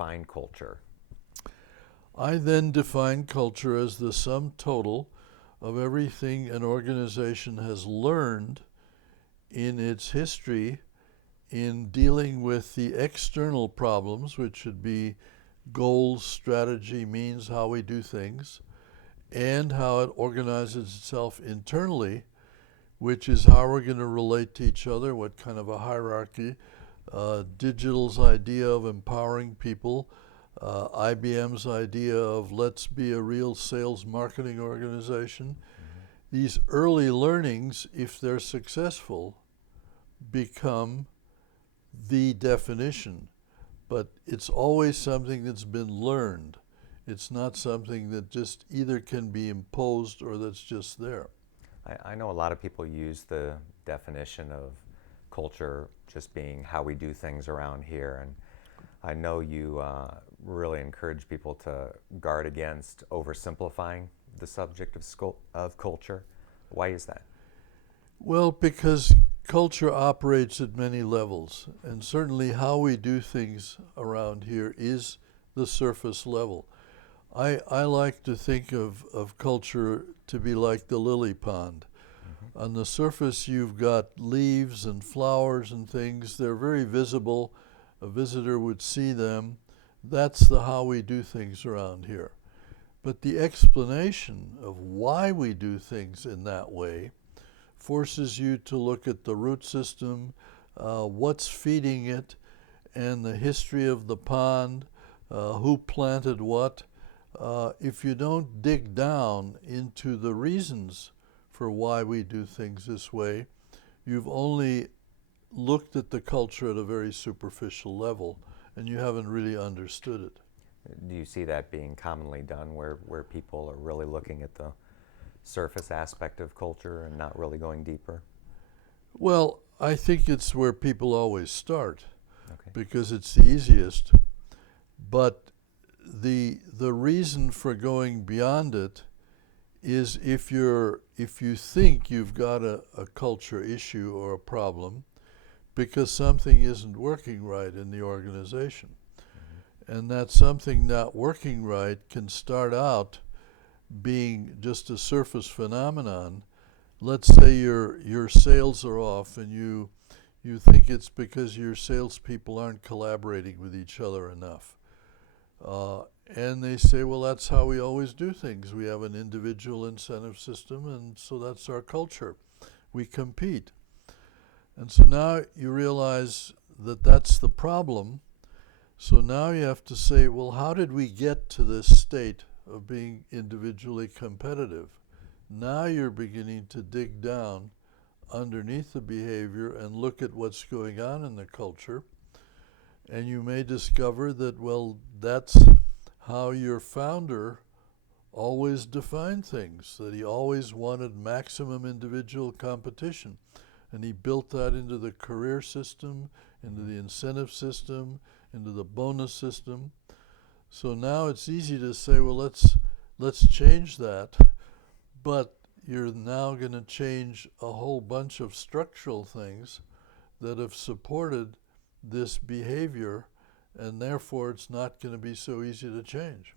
define culture? I then define culture as the sum total of everything an organization has learned in its history in dealing with the external problems, which should be goals, strategy, means, how we do things, and how it organizes itself internally, which is how we're going to relate to each other, what kind of a hierarchy, digital's idea of empowering people, IBM's idea of let's be a real sales marketing organization. These early learnings, if they're successful, become the definition. But it's always something that's been learned. It's not something that just either can be imposed or that's just there. I know a lot of people use the definition of culture just being how we do things around here, and I know you really encourage people to guard against oversimplifying the subject of culture. Why is that? Well, because culture operates at many levels, and certainly how we do things around here is the surface level. I like to think of culture to be like the lily pond. On the surface, you've got leaves and flowers and things. They're very visible. A visitor would see them. That's the how we do things around here. But the explanation of why we do things in that way forces you to look at the root system, what's feeding it, and the history of the pond, who planted what. If you don't dig down into the reasons for why we do things this way, you've only looked at the culture at a very superficial level, and you haven't really understood it. Do you see that being commonly done where people are really looking at the surface aspect of culture and not really going deeper? Well, I think it's where people always start Okay. because it's the easiest. But the reason for going beyond it is if you think you've got a culture issue or a problem because something isn't working right in the organization. And that something not working right can start out being just a surface phenomenon. Let's say your sales are off and you think it's because your salespeople aren't collaborating with each other enough. And they say, well, that's how we always do things. We have an individual incentive system, and so that's our culture. We compete. And so now you realize that that's the problem. So now you have to say, well, how did we get to this state of being individually competitive? Now you're beginning to dig down underneath the behavior and look at what's going on in the culture. And you may discover that, well, that's how your founder always defined things, that he always wanted maximum individual competition. And he built that into the career system, into the incentive system, into the bonus system. So now it's easy to say, well, let's change that, but you're now going to change a whole bunch of structural things that have supported this behavior, and therefore it's not going to be so easy to change.